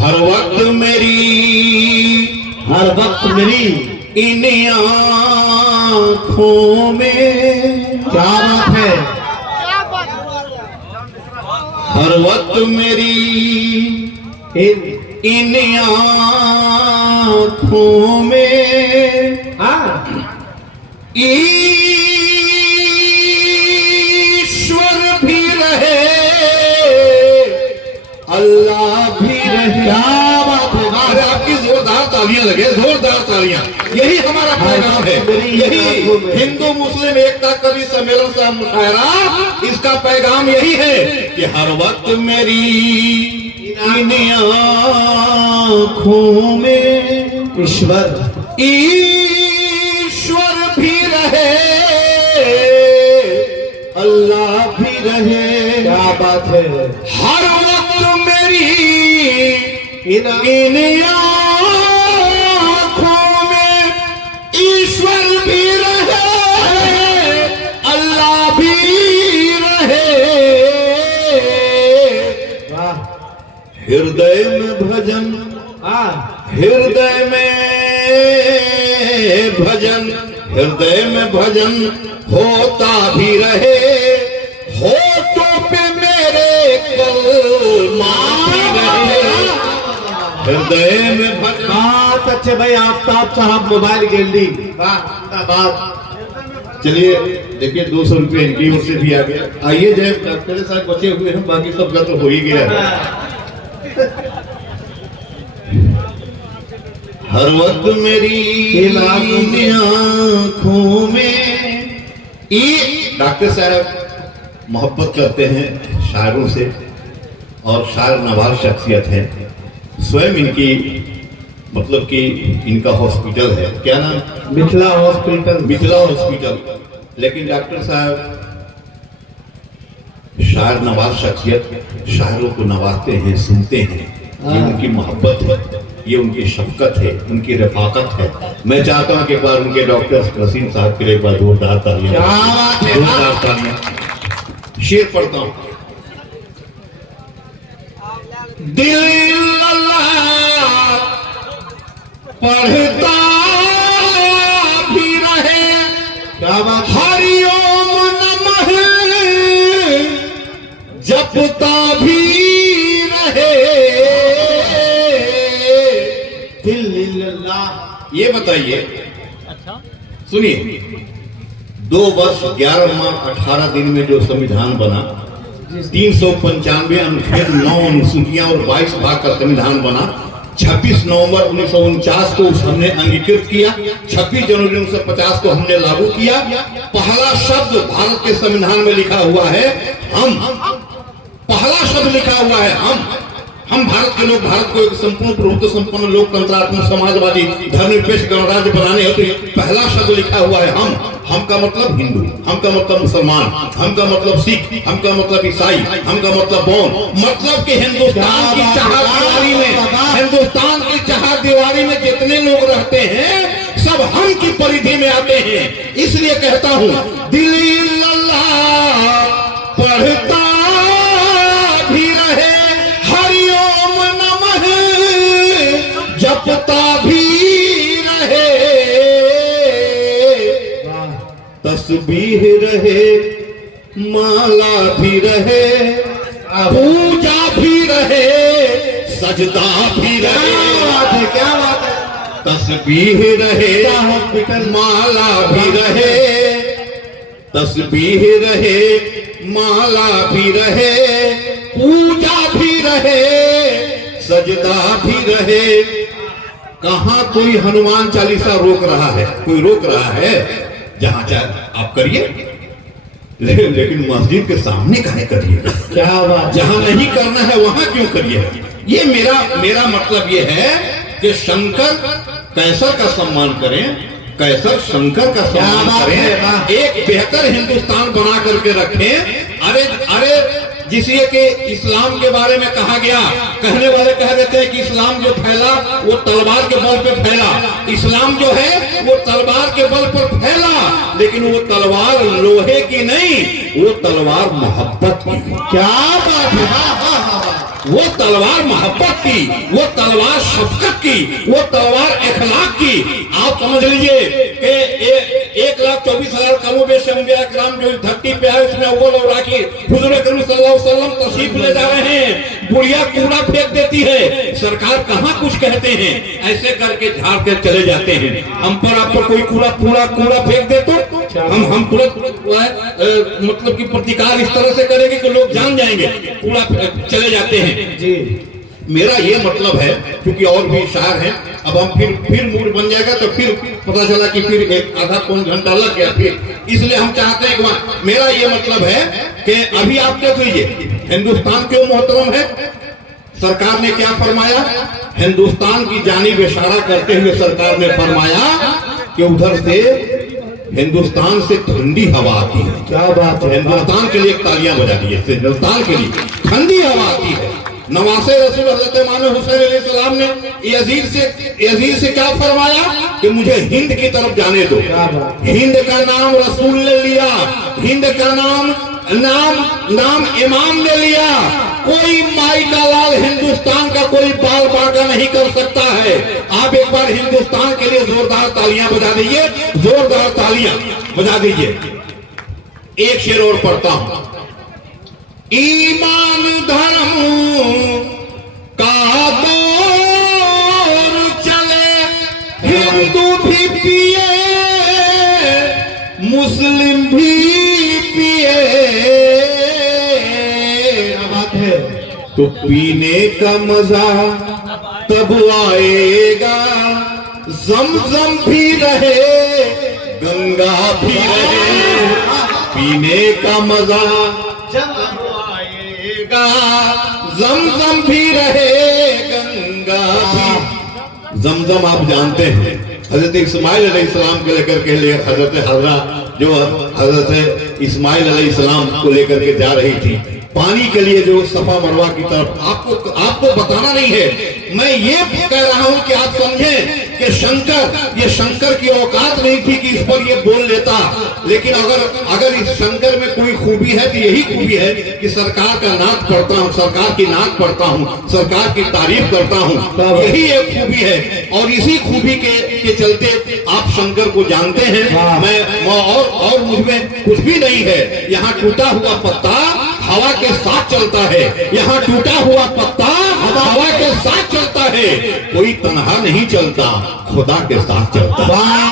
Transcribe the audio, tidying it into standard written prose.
हर वक्त मेरी इन आँखों में। क्या बात है। हर वक्त मेरी इन आँखों में ईश्वर भी रहे, अल्लाह भी रहे। क्या बात है। अरे आपकी जोरदार तालियां लगे, जोरदार तालियां। यही हमारा पैगाम है, यही हिंदू मुस्लिम एकता कवि सम्मेलन का मुशायरा, इसका पैगाम यही है कि हर वक्त मेरी इन आँखों में ईश्वर भी रहे, अल्लाह भी रहे। क्या बात है। हर वक्त मेरी इन आँखों में ईश्वर भी रहे, अल्लाह भी रहे। वाह। हृदय में भजन, हृदय में भजन होता भी रहे, होठों पे मेरे कलमा भी रहे। हृदय में भजन। बहुत अच्छे भाई आफ्ताब साहब मोबाइल गैलरी। वाह बात। चलिए देखिए 200 रुपये इनकी ओर से भी आ गया। आइए जय डॉक्टर साहब बचे हुए हैं, बाकी सबका तो हो ही गया है। हर वक्त मेरी आँखों में। डॉक्टर साहब मोहब्बत करते हैं शायरों से और शायर नवाज शख्सियत है। स्वयं इनकी मतलब कि इनका हॉस्पिटल है, क्या नाम? मिथिला हॉस्पिटल। लेकिन डॉक्टर साहब शायर नवाज शख्सियत, शायरों को नवाजते हैं, सुनते हैं। ये उनकी मोहब्बत है, ये उनकी शफकत है, उनकी रफाकत है। मैं चाहता हूं कि एक बार उनके डॉक्टर वसीम साहब के लिए एक बार जोरदार तालियां। जोरदार तालियां। शेर पढ़ता हूं। दिल अल्लाह पढ़ता भी रहे, क्या बात। हरिओम नमः जपता भी रहे। ये बताइए, सुनिए, 2 वर्ष 11 माह 18 दिन में जो संविधान बना, 395 अनुच्छेद 9 अनुसूचियां और 22 भाग का संविधान बना। 26 नवंबर 1949 को हमने अंगीकृत किया, 26 जनवरी 1950 को हमने लागू किया। पहला शब्द भारत के संविधान में लिखा हुआ है हम। पहला शब्द लिखा हुआ है हम भारत के लोग भारत को एक संपूर्ण प्रभुत्व संपन्न लोकतंत्रात्मक समाजवादी धर्मनिरपेक्ष गणराज्य बनाने हेतु पहला शब्द लिखा हुआ है हम का मतलब हिंदू, हम का मतलब मुसलमान, हम का मतलब सिख, हम का मतलब ईसाई, हम का मतलब बौन। मतलब कि हिंदुस्तान की चार दीवारी में जितने लोग रहते हैं सब हम की परिधि में आते हैं। इसलिए कहता हूँ दिल अल्लाह पढ़ता भी रहे, हरिओम नमः जपता भी रहे। तस्बीह रहे, माला भी रहे, पूजा भी रहे, सजदा भी रहे। क्या बात है। तस्बीह रहे, माला भी रहे, तस्बीह रहे, माला भी रहे, पूजा भी रहे, सजदा भी रहे। कहाँ कोई हनुमान चालीसा रोक रहा है? कोई रोक रहा है? जहां चाहे आप करिए, लेकिन मस्जिद के सामने काहे करिएगा? क्या बात। जहां नहीं करना है वहां क्यों करिए? ये मेरा मतलब ये है कि शंकर कैसर का सम्मान करें, कैसर शंकर का सम्मान करें, एक बेहतर हिंदुस्तान बना करके रखें। अरे जिसे कि इस्लाम के बारे में कहा गया, कहने वाले कह देते हैं कि इस्लाम जो फैला वो तलवार के बल पे फैला। इस्लाम जो है वो तलवार के बल पर फैला, लेकिन वो तलवार लोहे की नहीं, वो तलवार मोहब्बत की। क्या बात है। वो तलवार मोहब्बत की, वो तलवार शफकत की, वो तलवार इखलाक की। आप समझ लीजिए कि 1,24,000 कमोबेश अंबिया किराम जो धरती पे है उसमें अव्वल और आखिर हुजूर अकरम सल्लल्लाहु अलैहि वसल्लम तशरीफ ले जा रहे हैं। बुढ़िया कूड़ा फेंक देती है, सरकार कहाँ कुछ कहते हैं, ऐसे करके झाड़ के चले जाते हैं। हम पर आप पर कोई कूड़ा फेंक दे तो हम तुरंत मतलब कि प्रतिकार इस तरह से करेंगे कि लोग जान जाएंगे, कूड़ा चले जाते हैं जी। मेरा ये मतलब है, क्योंकि और भी शायर हैं, अब हम फिर मूड बन जाएगा तो फिर पता चला कि फिर एक आधा पौन घंटा लग गया फिर, इसलिए हम चाहते हैं कि मेरा ये मतलब है कि अभी आप देख लीजिए हिंदुस्तान क्यों मोहतरम है। सरकार ने क्या फरमाया, हिंदुस्तान की जानिब इशारा करते हुए सरकार ने फरमाया कि उधर से हिंदुस्तान से ठंडी हवा आती है। क्या बात है, हिंदुस्तान के लिए तालियां बजा दीजिए, हिंदुस्तान के लिए ठंडी हवा आती है। नवासे रसूल हजरत इमाम हुसैन अलैहिस्सलाम ने यजीद से क्या फरमाया कि मुझे हिंद की तरफ जाने दो। हिंद का नाम रसूल ने लिया, हिंद का नाम इमाम ने लिया। कोई माई का लाल हिंदुस्तान का कोई बाल बांका नहीं कर सकता है। आप एक बार हिंदुस्तान के लिए जोरदार तालियां बजा दीजिए, जोरदार तालियां बजा दीजिए। एक शेर और पढ़ता हूं, ईमान धर्म का दौर चले, हिंदू भी पिए मुस्लिम भी पिए, बात है। तो पीने का मजा तब आएगा, जमजम भी रहे गंगा भी रहे। पीने का मजा जब आएगा, जमजम भी रहे गंगा भी। जमजम आप जानते हैं हजरत इस्माइल अलैहिस्सलाम को लेकर के लिए हजरत हजरा जो हजरत इस्माइल अलैहिस्सलाम को लेकर के जा रही थी पानी के लिए जो सफा मरवा की तरफ। आपको बताना नहीं है, मैं ये कह रहा हूं कि आप समझें कि ये शंकर की औकात नहीं थी कि इस पर ये बोल लेता। लेकिन अगर इस शंकर में कोई खूबी है तो यही खूबी है कि सरकार का नाक पढ़ता हूं, सरकार की नाक पढ़ता हूं, सरकार की तारीफ करता हूं, यही एक खूबी है। और इसी खूबी के चलते आप शंकर को जानते हैं। मैं और मुझमें कुछ भी नहीं है। यहाँ टूटा हुआ पत्ता हवा के साथ चलता है, यहाँ टूटा हुआ पत्ता हवा के साथ चलता है। कोई तन्हा नहीं चलता, खुदा के साथ चलता है।